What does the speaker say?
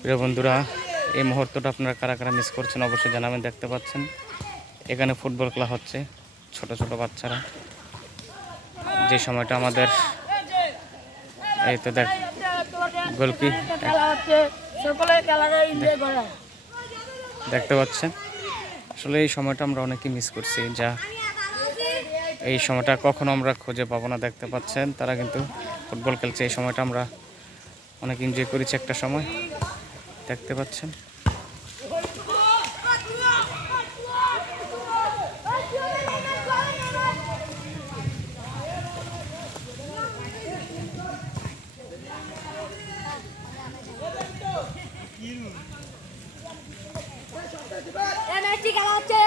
প্রিয় বন্ধুরা, এই মুহূর্তটা আপনারা কারা কারা মিস করছেন অবশ্যই জানাবেন, দেখতে পাচ্ছেন। এখানে ফুটবল খেলা হচ্ছে, ছোট ছোট বাচ্চারা। যে সময়টা আমাদের, এই তো দেখ গোলকি দেখতে পাচ্ছেন? আসলে এই সময়টা আমরা অনেকেই মিস করছি, যা এই সময়টা কখনো আমরা খুঁজে পাবো না, দেখতে পাচ্ছেন। তারা কিন্তু ফুটবল খেলছে, এই সময়টা আমরা অনেক এনজয় করেছি একটা সময়। দেখতে পাচ্ছেন। ঠিক আছে